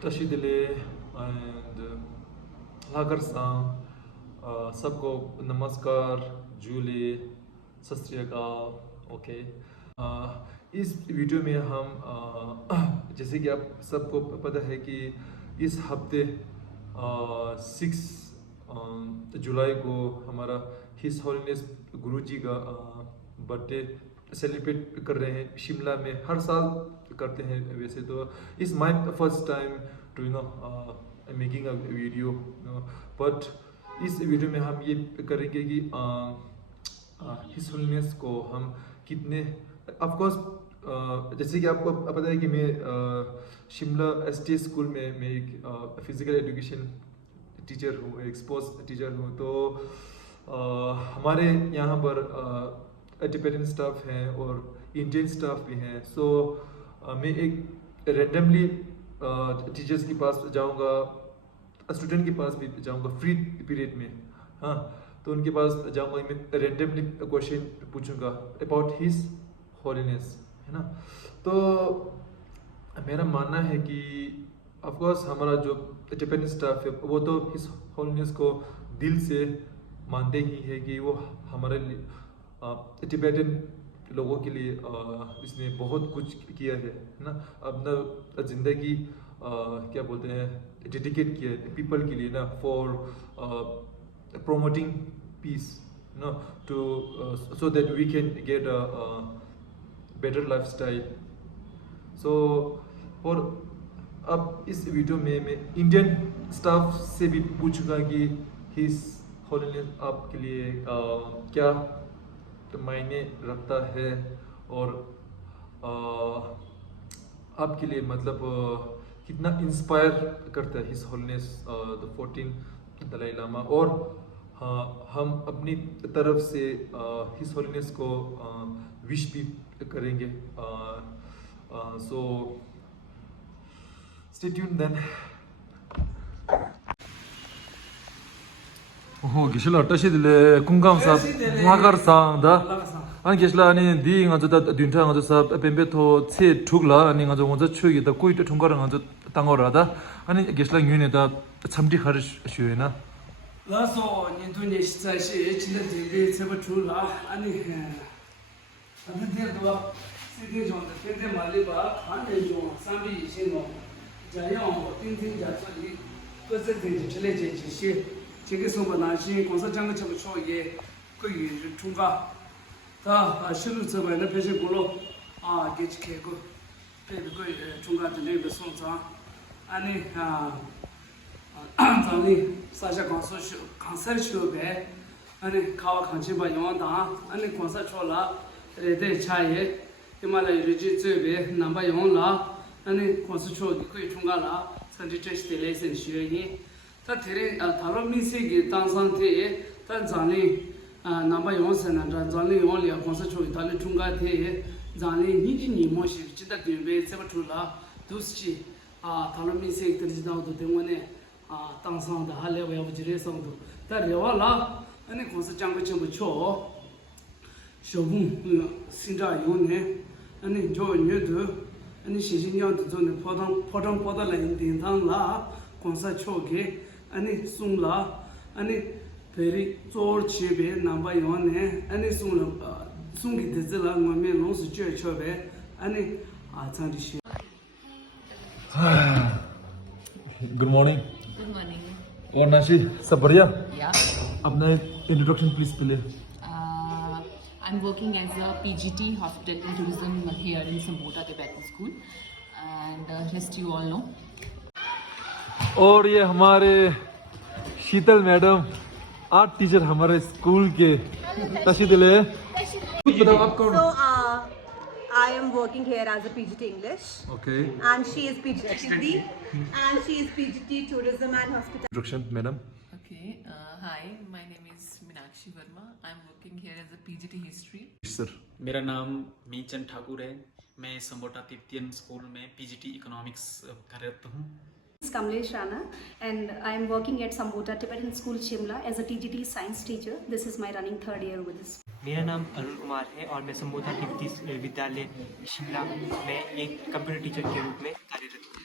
Tashidile and Lagar Sang, सबको नमस्कार, जूली, सत श्री अकाल, ओके। इस वीडियो में हम जैसे कि आप सबको पता है कि इस हफ्ते 6 जुलाई को हमारा हिज हॉलीनेस गुरुजी का बर्थडे सेलिब्रेट कर रहे हैं शिमला में। हर साल करते हैं वैसे तो। Is my first time to making a video, but इस वीडियो में हम ये करेंगे कि हिज होलीनेस को हम कितने, ऑफ कोर्स जैसे कि आपको पता है कि मैं शिमला एसटी स्कूल में मैं एक फिजिकल एजुकेशन टीचर हूँ, एक स्पोर्ट्स टीचर हूँ। तो हमारे यहाँ पर टिबेटन स्टाफ हैं और इंडियन स्टाफ भी हैं। सो मैं एक रैंडमली टीचर्स के पास जाऊँगा, स्टूडेंट के पास भी जाऊँगा फ्री पीरियड में। हाँ, तो उनके पास जाऊँगा, मैं रैंडमली क्वेश्चन पूछूंगा अबाउट हिज होलीनेस, है ना। तो मेरा मानना है कि ऑफ कोर्स हमारा जो टिबेटन स्टाफ है वो तो हिज होलीनेस को दिल से मानते ही है कि वो हमारे लिए टिबेटन लोगों के लिए इसने बहुत कुछ किया है ना। अपना ज़िंदगी क्या बोलते हैं डेडिकेट किया है पीपल के लिए ना, for promoting peace, to so that we can get a better lifestyle. So और अब इस वीडियो में मैं इंडियन स्टाफ से भी पूछूंगा कि हिज होलीनेस आपके लिए क्या मायने रखता है और आपके लिए मतलब कितना इंस्पायर करता है His Holiness the 14th Dalai Lama. और हम अपनी तरफ से हिज होलीनेस को विश भी करेंगे। So stay tuned then. 계실라 어떠시길래 궁감사 화가상다 아니 계실라 아니 니 가져다 딘타 가져서 뱀베토 체 죽라 아니 가져 먼저 추기다 꾸이트 통과를 가져 당어라다 아니 계실라 윤에다 참디 하르시오나 라서 니도니 시자시 진짜데 제가 줄라 아니 아무데도 세계 정도 세계 말리바 한에 좀 상비 신고 자영 띵띵 자서리 퍼센테이지 챌린지 제게 소바 나시 공사장의 저 초에 그 중가 다 실루 저번에 배제 걸로 게치케고 배그 중가 전에 송자 아니 자니 사자 간서 쇼베 아니 카와 간치바 용다 아니 공사 초라 레데 차에 히말라야 리지 저베 남바 용라 아니 공사 초 그 중가라 선지 테스트 레슨 쉬어니 ता तेरे थालो मिसे के तांसान थे ता जाने नंबर योंसन ना जाने यों लिया कौन-सा छोई थाले ठुंगा थे जाने नीची नीमोशी चिता दिबे सब ठुला दुसची थालो मिसे के तरह दाव तो तेमने तांसान दा हाले वे बजरे संग ता रेवाला अने कौन-सा चांग चंग छो शोबु सिंजा योने अने जो न्यदो अने शिशिन्या तो ने फोटो लाइन दिन ला कौन-सा छोके 아니 숨라 아니 베리 쪼르 치베 남바 요네 아니 숨라 숨기 되질라 뭐메 농수 쥐쳐베 아니 찬디시 गुड मॉर्निंग। Good morning. और नाशी सब बढ़िया? Yeah. अपना इंट्रोडक्शन प्लीज पहले। I'm working as a PGT hospitality and tourism here in Sambota Tibetan School, and rest you all know. और ये हमारे शीतल मैडम आर्ट टीचर हमारे स्कूल के तशीदिले। कुछ बताओ आप कौन? So I am working here as a PGT English. Okay. And she is PGT Hindi and she is PGT Tourism and Hospitality. Introduction madam. Okay, hi, my name is Meenakshi Verma. I'm working here as a PGT History. Sir. मेरा नाम मीचंद ठाकुर है। मैं संबोटा Tibetan school में PGT economics कार्यरत हूँ। Kamlesh Rana and I am working at Sambota Tibetan School Shimla as a TGT science teacher. This is my running third year with this. मेरा नाम अरुण कुमार है और मैं संबोधा तिब्बती विद्यालय शिमला में एक कंप्यूटर टीचर के रूप में कार्यरत हूँ।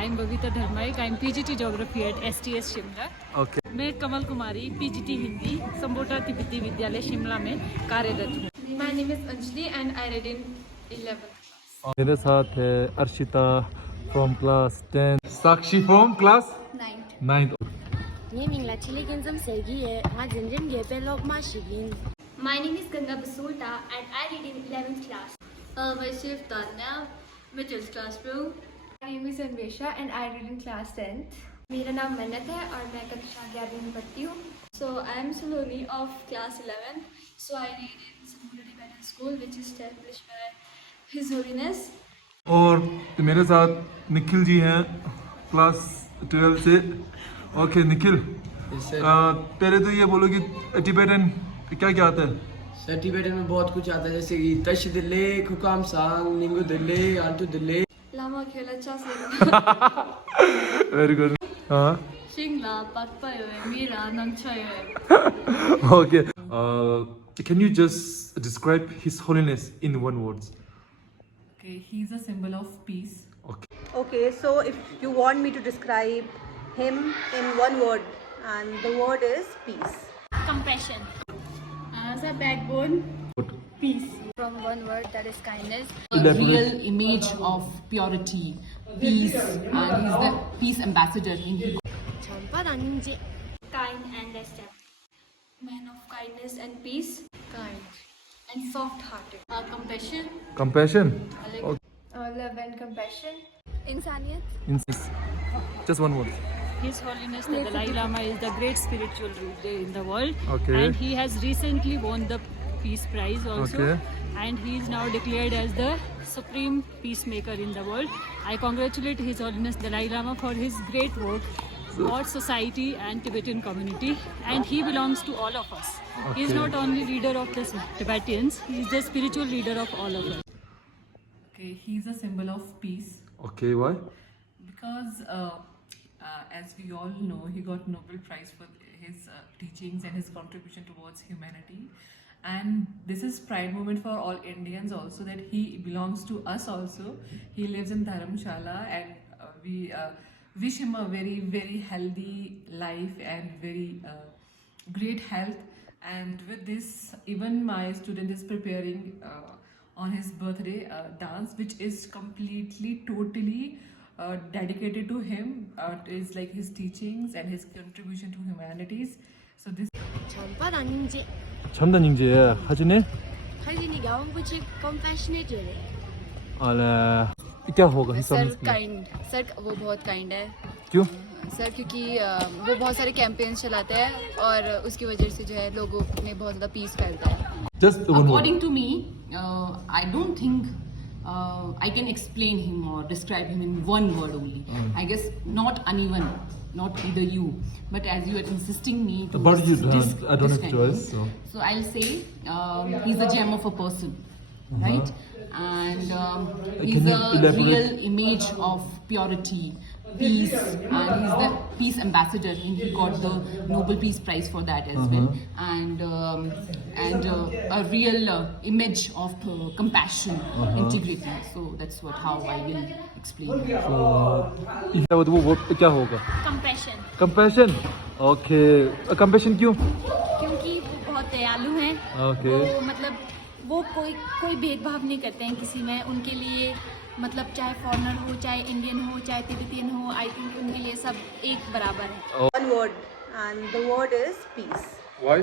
I'm Bhavita Dharmaik. I'm PGT Geography at STS Shimla. Okay. मैं कमल कुमारी PGT हिंदी संबोटा तिब्बती विद्यालय शिमला में कार्यरत हूँ. My name is Anjali and I read in 11th. मेरे साथ है Arshita from class 10, Sakshi from class 9th. My name is Ganga Basulta and I read in 11th class. Vaishnav Tanya, middle class 2. My name is Anvesha and I read in class 10th. मेरा नाम मन्नत है और मैं कक्षा 11 में पढ़ती हूँ. So I am Saloni of class 11. So I read in Samudra Tibetan School, which is established by His Holiness. और मेरे साथ निखिल जी हैं क्लास 12 से. ओके निखिल, पहले तो ये बोलो कि टिबेटन क्या क्या आता है? सर टिबेटन में बहुत कुछ आता है, जैसे कि तश दिले, खुकाम सांग, निंगु दिले, आंटू दिले. Lama Khela Chase. Very good. हाँ. Shingla, Pakpayo, Mira, Nangchayo. Okay. Can you just describe His Holiness in one word? Okay, he's a symbol of peace. Okay, so if you want me to describe him in one word, and the word is peace. Compassion. The backbone. Peace. From one word, that is kindness. A real image of purity, peace, and he's the peace ambassador. Kind and esteem. Man of kindness and peace. Kind. And soft-hearted. Compassion. Compassion. Love and compassion. Insaniyat. Just one word. His Holiness the Dalai Lama is the great spiritual leader in the world. Okay. And he has recently won the Peace Prize also. Okay. And he is now declared as the supreme peacemaker in the world. I congratulate His Holiness Dalai Lama for his great work for society and Tibetan community, and he belongs to all of us. He is not only leader of the Tibetans, he is the spiritual leader of all of us. Okay, he's a symbol of peace. Okay, why? Because as we all know, he got Nobel Prize for his teachings and his contribution towards humanity. And this is pride moment for all Indians also, that he belongs to us also. He lives in Dharamshala, and we wish him a very, very healthy life and very great health. And with this, even my student is preparing on his birthday dance, which is completely, totally dedicated to him. It is like his teachings and his contribution to humanities. So this. 참다닝제 하진에? हजनी गाँव कुछ compassionate है. अरे क्या होगा हिसाब sir में? Kind, sir वो बहुत काइंड है. क्यों? सर क्योंकि वो बहुत सारे कैंपेन्स चलाते हैं और उसकी वजह से जो है लोगों में बहुत ज़्यादा पीस फैलता है. Just one word. According to me, I don't think I can explain him or describe him in one word only. I guess not uneven, not either you, but as you are insisting me to But you don't. I don't have describe choice. him. So I'll say he's a gem of a person, right? And he's Can you a elaborate? real image of purity, peace, and he's the peace ambassador, and he got the Nobel Peace Prize for that as well. And a real image of compassion, integrity. So that's how I will explain it. So वो word क्या होगा? Compassion. Compassion. Okay. Compassion क्यों? क्योंकि वो बहुत दयालु हैं. Okay. वो मतलब वो कोई भेदभाव नहीं करते हैं किसी में. उनके लिए मतलब चाहे फॉरेनर हो, चाहे इंडियन हो, चाहे तिब्बतियन हो, आई थिंक उनके लिए सब एक बराबर है. One word, and the word is peace. Why?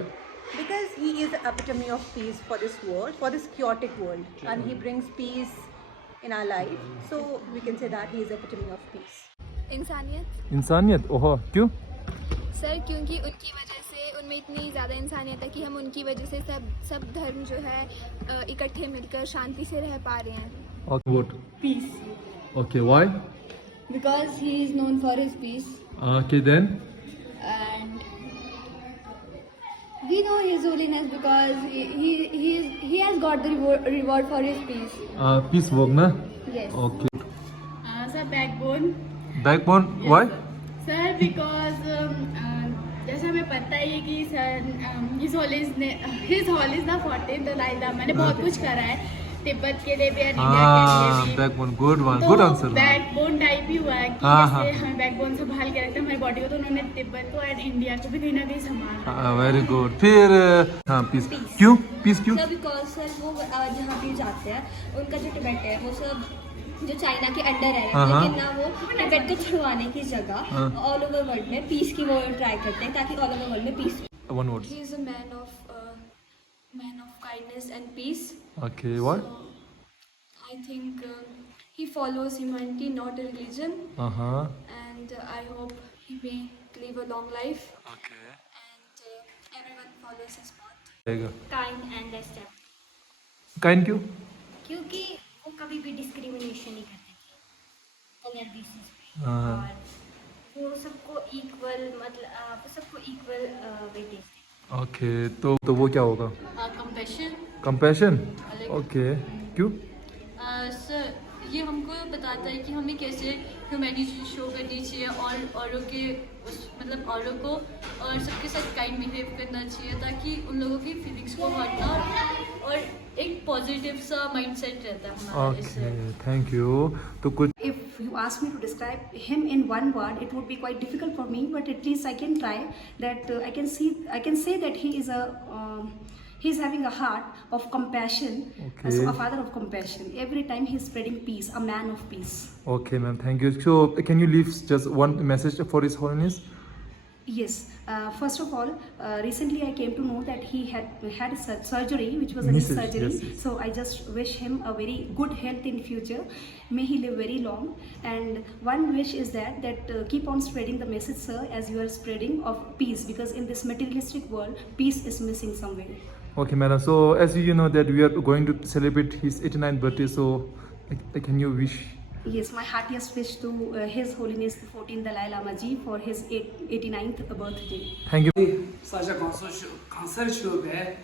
Because he is the epitome of peace for this world, for this chaotic world, and he brings peace in our life. So we can say that he is the epitome of peace. इंसानियत. इंसानियत. ओहो क्यों? Sir क्योंकि उनकी वजह से उनमें इतनी ज़्यादा इंसानियत है कि हम उनकी वजह से सब धर्म जो है इकट्ठे मिलकर शांति से रह पा रहे हैं. Okay. What? Peace. Okay. Why? Because he is known for his peace. Okay then. And we know His Holiness because he has got the reward for his peace. Peace work ना? Yes. Okay. Sir, backbone. Backbone. Why? Sir, because जैसा हमें पता ही है कि sir His Holiness the 14th Dalai Lama ने बहुत कुछ करा है तिब्बत के लिए भी और इंडिया के लिए भी. Backbone. Good one. तो Good answer. बैकबोन टाइप भी हुआ है कि हाँ, जैसे हमें बैकबोन संभाल के रखते हैं हमारी बॉडी को, तो उन्होंने तिब्बत को एंड इंडिया को भी कहीं ना कहीं संभाला। Very good. फिर हाँ पीस क्यों? पीस क्यों? सर बिकॉज सर वो जहाँ भी जाते हैं उनका जो टिबेट है वो सब जो चाइना के अंडर है, लेकिन ना वो टिबेट को छुड़वाने की जगह ऑल ओवर वर्ल्ड में पीस की वो ट्राई करते हैं ताकि ऑल ओवर वर्ल्ड में peace. One word. He is a man of kindness and peace. Okay, what? I think he follows humanity, not a religion, and I hope he may live a long life. Okay. And everyone follows his path. Kind and step, Kind क्यों? क्योंकि वो कभी भी discrimination नहीं करते थे on basis पे, और वो सबको इक्वल मतलब वो सबको इक्वल वेटेज थे। ओके, तो वो क्या होगा? कंपैशन। कंपैशन? ओके, क्यों? सर ये हमको बताता है कि हमें कैसे ह्यूमैनिटी शो करनी चाहिए और औरों के मतलब औरों को और सबके साथ काइंड बिहेव करना चाहिए ताकि उन लोगों की फीलिंग्स को हटना और एक पॉजिटिव सा माइंडसेट रहता है हमारा। Okay, thank you. तो कुछ If you ask me to describe him in one word, it would be quite difficult for me, but at least I can try. That I can say that he is he's having a heart of compassion. Okay. So a father of compassion. Every time he's spreading peace, a man of peace. Okay, ma'am, thank you. So can you leave just one message for His Holiness? Yes. First of all, recently I came to know that he had surgery, which was a knee surgery. Yes, yes. So I just wish him a very good health in future. May he live very long. And one wish is that keep on spreading the message, sir, as you are spreading of peace. Because in this materialistic world, peace is missing somewhere. Okay, madam. So as you know that we are going to celebrate his 89th birthday, so can you wish? Yes, my heartiest wish to His Holiness the 14th Dalai Lama Ji for his 89th birthday. Thank you. 사자 강서 쇼베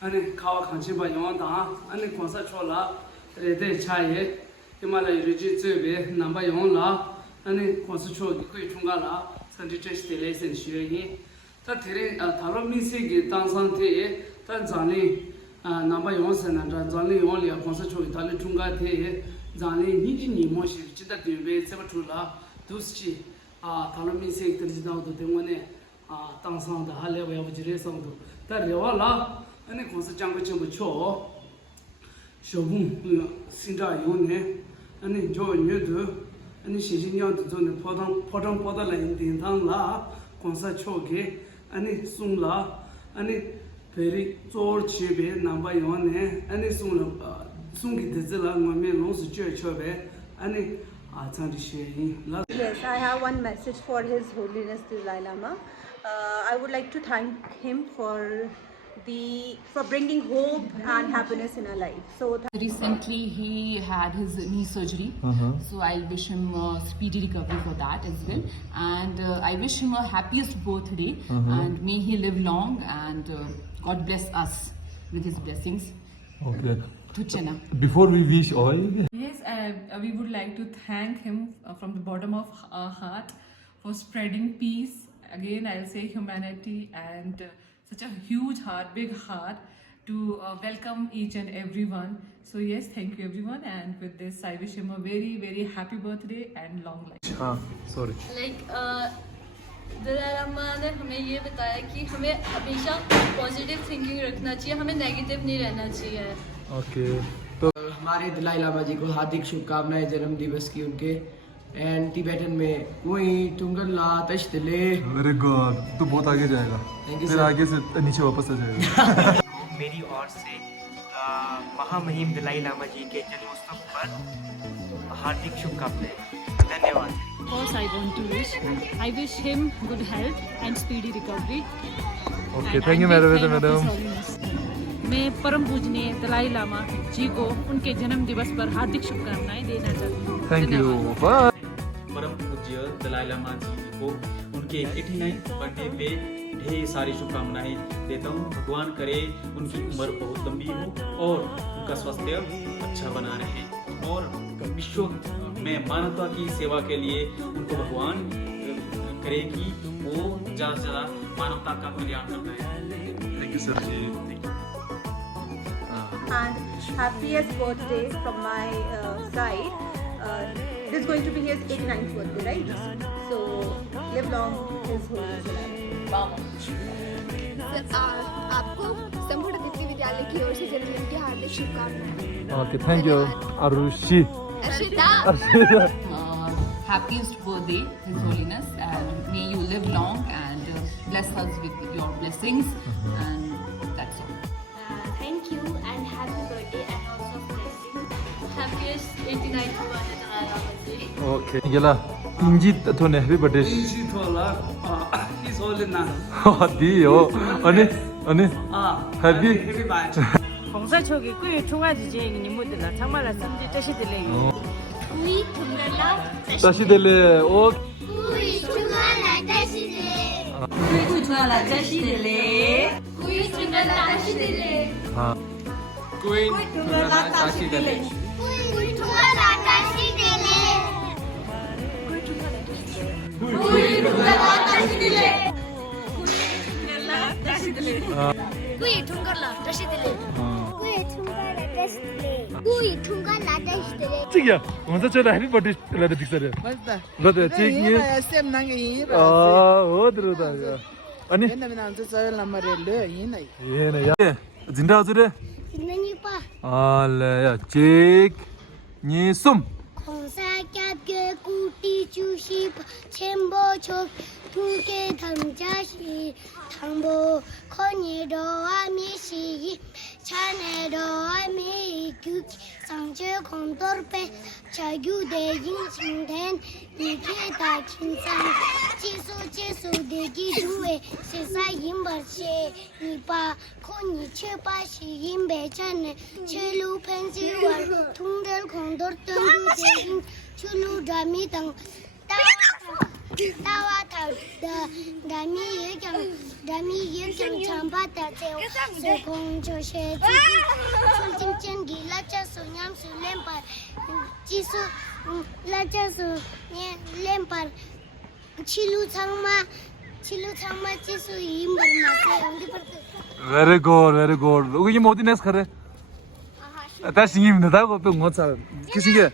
아니 카와 강치바 용다 아니 권사 초라 레데 차에 히말라야 리지 쯔베 남바 용라 아니 권사 초 거의 중간라 선지 제스텔레슨 쉐이 다 테레 달로미시기 땅상테 다 잔리 남바 용선나 잔리 용리아 권사 초 달리 중간테 जाने निजी निमोशी चिता दिवे सब ठुला दुसची थालोमी से एक तरह दाव तो देवने तांसां दा हाले वे वजरे संग तो त रेवाला अने कोस चांग चंग छो शोबु सिंदा योने अने जो न्ये दो अने शिजिन्या तो जोने पोदम लाइन दिन थांग ला कोसा छोके अने सुंगला अने फेरी चोर छिबे नंबा योने अने सुंगला Yes, I have one message for His Holiness the Dalai Lama. I would like to thank him for bringing hope and happiness in our life. So Recently he had his knee surgery, so I wish him a speedy recovery for that as well, and I wish him a happiest birthday, and may he live long, and God bless us with his blessings. Okay. To Chennai. Before we wish all. Yes, we would like to thank him from the bottom of our heart for spreading peace. Again, I'll say humanity and such a huge heart, big heart to welcome each and everyone. So yes, thank you everyone. And with this, I wish him a very, very happy birthday and long life. Sorry. Like Dalai Lama ने हमें ये बताया कि हमें हमेशा positive thinking रखना चाहिए, हमें नेगेटिव नहीं रहना चाहिए। ओके, तो हमारे दलाई लामा जी को हार्दिक शुभकामनाएं जन्म दिवस की उनके एंड तिब्बतन में वही तुंगन ला तश्तले। वेरी गुड, तो बहुत आगे जाएगा, फिर आगे से नीचे वापस आ जाएगा। मेरी ओर से महामहिम दलाई लामा जी के जन्मोत्सव पर हार्दिक शुभकामनाएं। धन्यवाद। Of course, I wish him good health and speedy recovery. Okay, thank you, madam. मैं परम पूजनीय दलाई लामा जी को उनके जन्म दिवस पर हार्दिक शुभकामनाएं देना चाहती हूँ। Thank you. Bye. परम पूज्य दलाई लामा जी को उनके 89th बर्थडे पे ढेर सारी शुभकामनाएं देता हूँ। भगवान करे उनकी उम्र बहुत लंबी हो और उनका स्वास्थ्य अच्छा बना रहे और विश्व में मानवता की सेवा के लिए उनको भगवान करे कि वो ज़्यादा से ज़्यादा मानवता का कल्याण करता है। Thank you, sir ji. and happiest birthday from my side. is going to be his 89th birthday, right? So live long, his holiness Dalai Lama. आपको संपूर्ण दिव्य विद्यालय की ओर से जन्मदिन की हार्दिक शुभकामनाएं। Okay, thank you, Arushi. Arshita. Happiest birthday, His Holiness, and may you live long and bless us with your blessings, and that's all. Thank you and happy birthday and also blessing. Happiest 89th birthday Dalai Lama ji. Okay. Gela injit thone happy birthday. 인지 토라 His Holiness. Diyo. Ani happy. Happy birthday. 봉사초기 꾸이 통화지지 님들아 정말로 섬지 뜻이들래. 우리 동날라 다시 될래. 오. 우리 동날라 다시들래. 꾸이 통화라 자시들래. 우리 동날라 다시들래. 아. 꾸이 통화라 자시들래. 우리 동날라 다시들래. 우리 동날라 다시들래. 꾸이 통갈라 다시들래. 꾸이 통갈라 다시들래. 꾸이 통갈라 다시들래. Chikia, unsa chola happy birthday la dik sare. Basta. Bada chiki. Sem nangi Ah, odru da. Ani. Yenna mina amsa soyal namarelle yina. Yena ya. Jinda azure. 진나니빠 Ala ya chik ni sum. 공사갑게 꾸띠 주시 챔버촉 두개 담자시 당보 커니로와 미시 차네로와 미규 상제 공돌배 자유대 인신된 이게다 kinsan 지수 대기 주에 세사 임버시 니빠 코니 쳬바시 임배찬네 쳬루 펜시월 통들 공돌 뜬두대 쳬루 다미당 따와타 다미 예경 참바다 제오 공조셰 솔직전 라차소 냠수 렘파 지수 라차소 렘파 치루 창마 지수 임버마세 only पर Very good. Ugi modi nes khare. Ta singim na ta ko pe ngot sa. Kisi ke